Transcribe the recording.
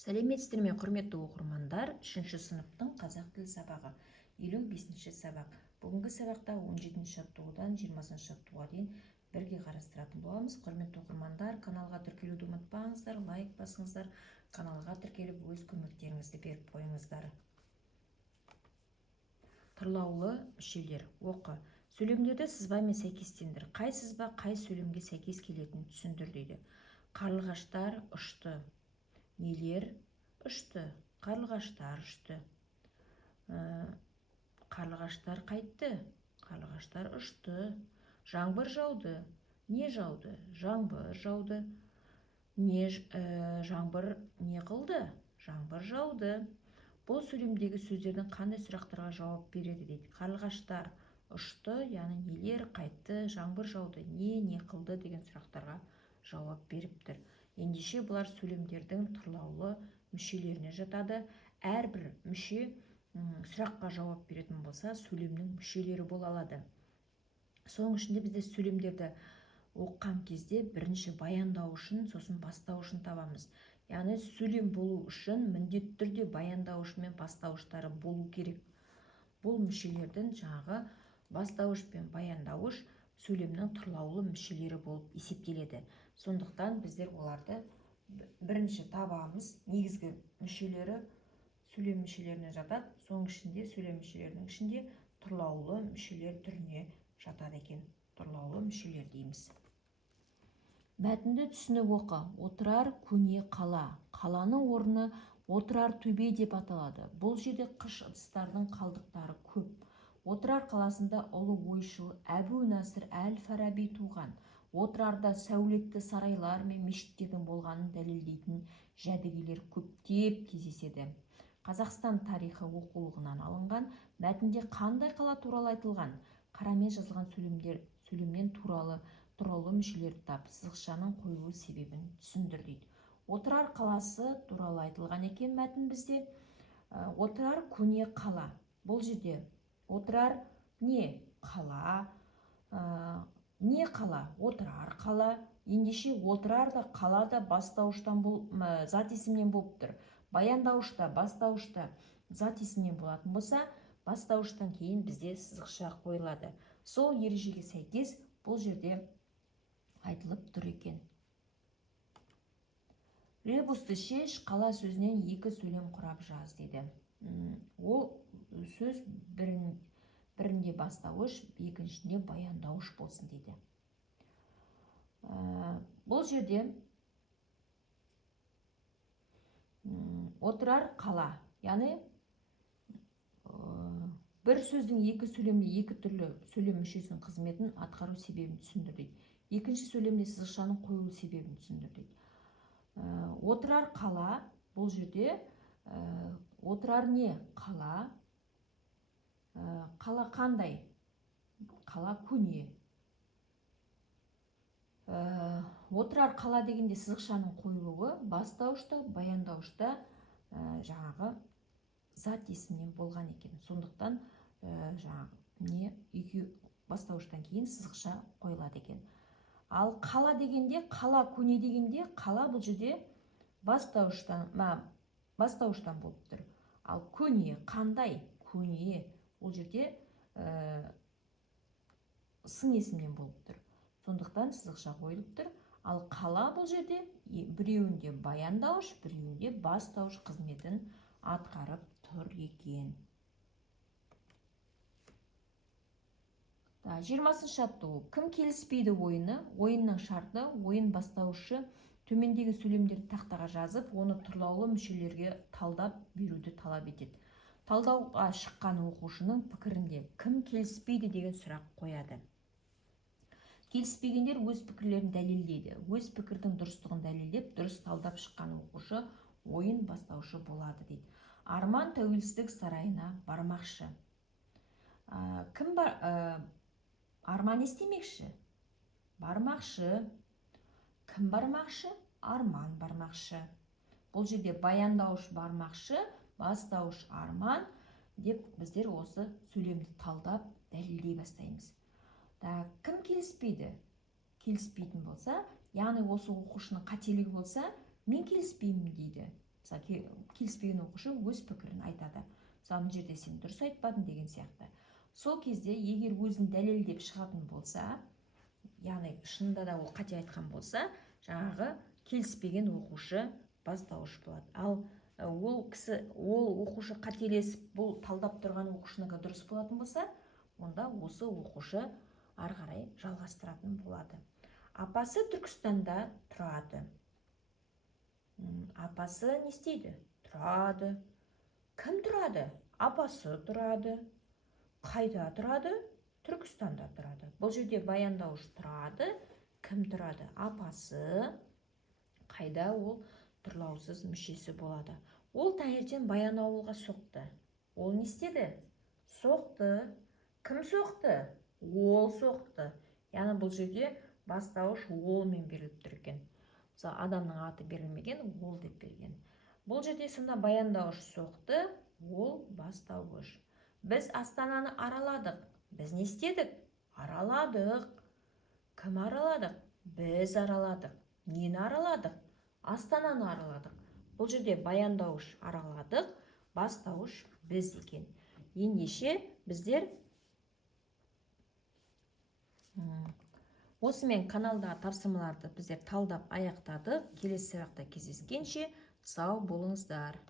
Сәлеметсіздер ме, құрметті оқырмандар, 3-ші сыныптың қазақ тілі сабағы 55-ші сабақ. Бүгінгі сабақта 17-ші жаттығудан 20-ші жаттығуға дейін бірге қарастыратын боламыз. Құрметті оқырмандар, каналға тіркелуді ұмытпаңыздар, лайк басыңыздар, каналға тіркеліп өз көмектеріңізді беріп қойыңыздар. Тұрлаулы мүшелер. Оқы. Сөйлемдерді сызбамен сәйкестендір. Қай сызба қай сөйлемге сәйкес келетінін түсіндір дейді. Қарлығаштар ұшты. Нелер ұшты? Қарлығаштар ұшты. Қарлығаштар қайтты? Қарлығаштар ұшты. Жаңбыр жауды. Не жауды? Жаңбыр жауды. Жаңбыр не қылды? Жаңбыр жауды. Бұл сөйлемдегі сөздердің қандай сұрақтарға жауап береді дейді. Қарлығаштар ұшты, яғни нелер қайтты, жаңбыр жауды, не қылды деген сұрақтарға жауап беріптір. Ендеше бұлар сөйлемдердің тұрлаулы мүшелеріне жатады. Әрбір мүше сұраққа жауап беретін болса, сөйлемнің мүшелері бола алады. Соның ішінде бізде сөйлемдерді оқыған кезде бірінші баяндауышын, сосын бастауышын табамыз. Яғни сөйлем болу үшін міндетті түрде баяндауыш мен бастауыштары болу керек. Бұл мүшелердің жаңағы бастауыш пен баяндауыш сөйлемнің тұрлаулы мүшелері болып есептеледі. Сондықтан біздер оларды бірінші табамыз. Негізгі мүшелері сөйлем мүшелеріне жатады. Соның ішінде сөйлем мүшелерінің ішінде тұрлаулы мүшелер түріне жатады екен. Тұрлаулы мүшелер дейміз. Мәтінді түсініп оқы. Отырар көне қала. Қаланың орны отырар төбе деп аталады. Бұл жерде қыш ыдыстардың қалдықтары көп. Отырар қаласында ұлы ойшыл Әбу-Насыр әл-Фараби туған. Отырарда сәулетті сарайлар мен мешіттердің болғанын дәлелдейтін жәдігерлер көптеп кездеседі. Қазақстан тарихы оқулығынан алынған мәтінде қандай қала туралы айтылған? Қарамен жазылған сөйлемнен тұрлаулы мүшелерді тап, сызықшаның қойылу себебін түсіндір дейді. Отырар қаласы туралы айтылған екен мәтін бізде. Отырар көне қала. Бұл жерде отырар не? Қала. Не қала? Отырар қала. Ендеше отырар да қала да бастауыштан зат есімнен болып тұр. Баяндауышта, бастауышта зат есімнен болатын болса, бастауыштан кейін бізде сызықша қойылады. Сол ережеге сәйкес бұл жерде айтылып тұр екен. Ребусты шеш, қала сөзінен екі сөйлем құрап жаз дейді. Ол сөз бірінде бастауыш, екіншінде баяндауыш болсын дейді. Бұл жерде отырар қала, яғни бір сөздің екі сөйлемде екі түрлі сөйлем мүшесінің қызметін атқару себебін түсіндір дейді. Екінші сөйлемде сызықшаның қойылу себебін түсіндір дейді. Отырар қала, бұл жерде отырар не? Қала. Қала қандай? Қала көне. Отырар қала дегенде сызықшаның қойылуы бастауышта, баяндауышта жаңағы зат есімнен болған екен. Сондықтан бастауыштан кейін сызықша қойылады екен. Ал қала дегенде, қала көне дегенде, қала бұл жерде бастауыштан болып тұр. Ал көне, қандай? Көне. Бұл жерде сын есімнен болып тұр. Сондықтан сызықша қойылып тұр. Ал қала бұл жерде біреуінде баяндауыш, біреуінде бастауыш қызметін атқарып тұр екен. 20-ші жаттығу. Кім келіспейді ойыны? Ойынның шарты, ойын бастауышы төмендегі сөйлемдерді тақтаға жазып, оны тұрлаулы мүшелерге талдап беруді талап етеді. Талдауға шыққан оқушының пікірінде кім келіспейді деген сұрақ қояды. Келіспегендер өз пікірлерін дәлелдейді. Өз пікірдің дұрыстығын дәлелдеп, дұрыс талдап шыққан оқушы ойын бастаушы болады дейді. Арман тәуелсіздік сарайына бармақшы. Кім бар? Арман істемекші? Бармақшы. Кім бармақшы? Арман бармақшы. Бұл жерде баяндауыш бармақшы, бастауыш арман деп біздер осы сөйлемді талдап дәлелдей бастаймыз. Кім келіспейді? Келіспейтін болса, яғни осы оқушының қателігі болса, мен келіспеймін дейді. мысалы келіспеген оқушы өз пікірін айтады. Мысалы мына жерде сен дұрыс айтпадың деген сияқты. Сол кезде егер өзін дәлелдеп шығатын болса, яғни шынында да ол қате айтқан болса, жаңағы келіспеген оқушы бастауыш болады. Ал ол оқушы қателесіп, бұл талдап тұрған оқушынікі дұрыс болатын болса, онда осы оқушы ары қарай жалғастыратын болады. Апасы Түркістанда тұрады. Апасы не істейді? Тұрады. Кім тұрады? Апасы тұрады. Қайда тұрады? Түркістанда тұрады. Бұл жерде баяндауыш тұрады. Кім тұрады? Апасы. Қайда? Ол тұрлаусыз мүшесі болады. Ол таңертең Баянауылға соқты. Ол не істеді? Соқты. Кім соқты? Ол соқты. Яғни бұл жерде бастауыш олмен беріліп тұр екен. Мысалы, адамның аты берілмеген, ол деп берген. Бұл жерде сонда баяндауыш соқты, ол бастауыш. Біз Астананы араладық. Біз не істедік? Араладық. Кім араладық? Біз араладық. Нені араладық? Астананы араладық. Бұл жерде баяндауыш араладық, бастауыш біз екен. Ендеше біздер осымен каналдағы тапсырмаларды біздер талдап аяқтадық. Келесі сұрақта кездескенше сау болыңыздар.